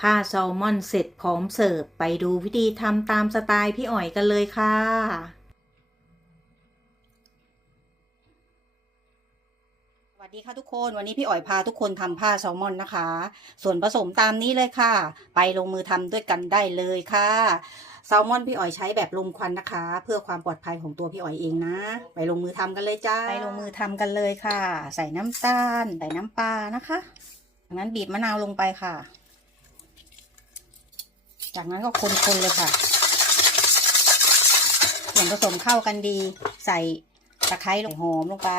ผ้าแซลมอนเสร็จพร้อมเสิร์ฟ ไปดูวิธีทำตามสไตล์พี่อ๋อยกันเลยค่ะ สวัสดีค่ะทุกคน วันนี้พี่อ๋อยพาทุกคนทำผ้าแซลมอนนะคะ ส่วนผสมตามนี้เลยค่ะ ไปลงมือทำด้วยกันได้เลยค่ะแซลมอนพี่อ๋อยใช้แบบลมควันนะคะ เพื่อความปลอดภัยของตัวพี่อ๋อยเองนะ ไปลงมือทำกันเลยจ้า ไปลงมือทำกันเลยค่ะ ใส่น้ำตาล ใส่น้ำปลานะคะจากนั้นบีบมะนาวลงไปค่ะ จากนั้นก็คนๆเลยค่ะ ส่วนผสมเข้ากันดี ใส่ตะไคร้ลงหอมลงไป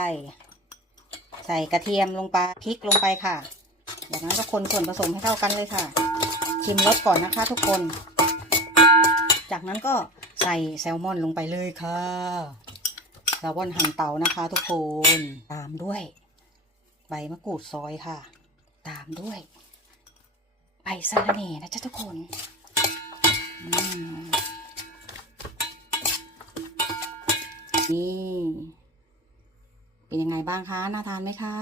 ใส่กระเทียมลงไปพริกลงไปค่ะ จากนั้นก็คนส่วนผสมให้เข้ากันเลยค่ะ ชิมรสก่อนนะคะทุกคน จากนั้นก็ใส่แซลมอนลงไปเลยค่ะแซลมอนหั่นเตานะคะ ทุกคนตามด้วยใบมะกรูดซอยค่ะ ตามด้วยใบสะระเน่นะจ๊ะทุกคน นี่ เป็นยังไงบ้างคะน่าทานไหมคะ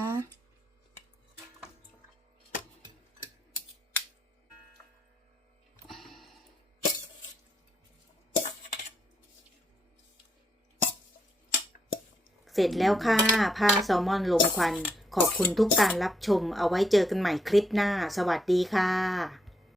เสร็จแล้วค่ะผ้าแซลมอนลมควัน ขอบคุณทุกการรับชมเอาไว้เจอกันใหม่คลิปหน้า สวัสดีค่ะ